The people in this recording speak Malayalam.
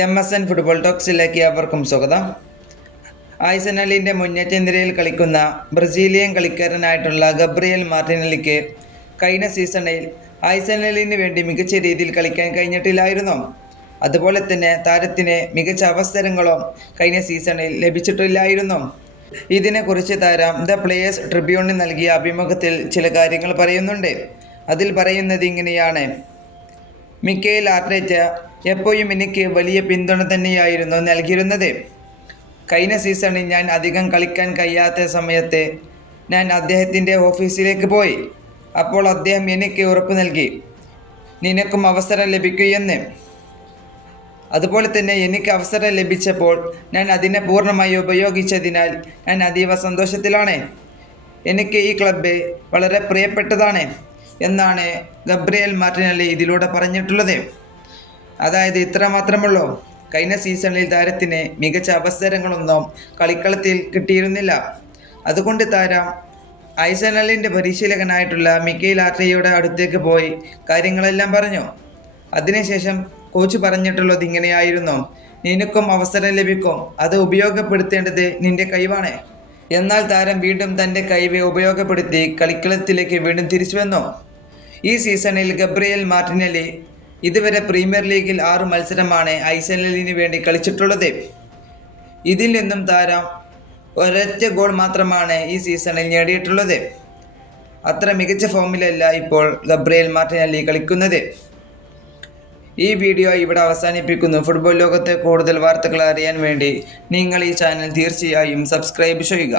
MSN ഫുട്ബോൾ ടോക്സിലേക്ക് അവർക്കും സ്വാഗതം. ആഴ്സണലിൻ്റെ മുന്നേറ്റ നിരയിൽ കളിക്കുന്ന ബ്രസീലിയൻ കളിക്കാരനായിട്ടുള്ള ഗബ്രിയേൽ മാർട്ടിനെല്ലിക്ക് കഴിഞ്ഞ സീസണിൽ ആഴ്സണലിന് വേണ്ടി മികച്ച രീതിയിൽ കളിക്കാൻ കഴിഞ്ഞിട്ടില്ലായിരുന്നു. അതുപോലെ തന്നെ താരത്തിന് മികച്ച അവസരങ്ങളോ കഴിഞ്ഞ സീസണിൽ ലഭിച്ചിട്ടില്ലായിരുന്നു. ഇതിനെക്കുറിച്ച് താരം ദ പ്ലേയേഴ്സ് ട്രിബ്യൂണിന് നൽകിയ അഭിമുഖത്തിൽ ചില കാര്യങ്ങൾ പറയുന്നുണ്ട്. അതിൽ പറയുന്നത് ഇങ്ങനെയാണ്: മിക്കേൽ ആർട്ടേറ്റ എപ്പോഴും എനിക്ക് വലിയ പിന്തുണ തന്നെയായിരുന്നു നൽകിയിരുന്നത്. കഴിഞ്ഞ സീസണിൽ ഞാൻ അധികം കളിക്കാൻ കഴിയാത്ത സമയത്ത് ഞാൻ അദ്ദേഹത്തിൻ്റെ ഓഫീസിലേക്ക് പോയി. അപ്പോൾ അദ്ദേഹം എനിക്ക് ഉറപ്പ് നൽകി, നിനക്കും അവസരം ലഭിക്കുമെന്ന്. അതുപോലെ തന്നെ എനിക്ക് അവസരം ലഭിച്ചപ്പോൾ ഞാൻ അതിനെ പൂർണ്ണമായി ഉപയോഗിച്ചതിനാൽ ഞാൻ അതീവ സന്തോഷത്തിലാണ്. എനിക്ക് ഈ ക്ലബ്ബ് വളരെ പ്രിയപ്പെട്ടതാണ് എന്നാണ് ഗബ്രിയേൽ മാർട്ടിനെല്ലി ഇതിലൂടെ പറഞ്ഞിട്ടുള്ളത്. അതായത് ഇത്ര മാത്രമുള്ളൂ, കഴിഞ്ഞ സീസണിൽ താരത്തിന് മികച്ച അവസരങ്ങളൊന്നും കളിക്കളത്തിൽ കിട്ടിയിരുന്നില്ല. അതുകൊണ്ട് താരം ആഴ്സണലിൻ്റെ പരിശീലകനായിട്ടുള്ള മിക്കേൽ ആർട്ടേറ്റയുടെ അടുത്തേക്ക് പോയി കാര്യങ്ങളെല്ലാം പറഞ്ഞു. അതിനുശേഷം കോച്ച് പറഞ്ഞിട്ടുള്ളത് ഇങ്ങനെയായിരുന്നു: നിനക്കും അവസരം ലഭിക്കും, അത് ഉപയോഗപ്പെടുത്തേണ്ടത് നിന്റെ കഴിവാണ്. എന്നാൽ താരം വീണ്ടും തൻ്റെ കഴിവ് ഉപയോഗപ്പെടുത്തി കളിക്കളത്തിലേക്ക് വീണ്ടും തിരിച്ചു വന്നു. ഈ സീസണിൽ ഗബ്രിയേൽ മാർട്ടിനെല്ലി ഇതുവരെ പ്രീമിയർ ലീഗിൽ 6 മത്സരമാണ് ആഴ്സണലിന് വേണ്ടി കളിച്ചിട്ടുള്ളത്. ഇതിൽ നിന്നും താരം ഒരൊറ്റ ഗോൾ മാത്രമാണ് ഈ സീസണിൽ നേടിയിട്ടുള്ളത്. അത്ര മികച്ച ഫോമിലല്ല ഇപ്പോൾ ഗബ്രിയേൽ മാർട്ടിനെല്ലി കളിക്കുന്നത്. ഈ വീഡിയോ ഇവിടെ അവസാനിപ്പിക്കുന്നു. ഫുട്ബോൾ ലോകത്തെ കൂടുതൽ വാർത്തകൾ അറിയാൻ വേണ്ടി നിങ്ങൾ ഈ ചാനൽ തീർച്ചയായും സബ്സ്ക്രൈബ് ചെയ്യുക.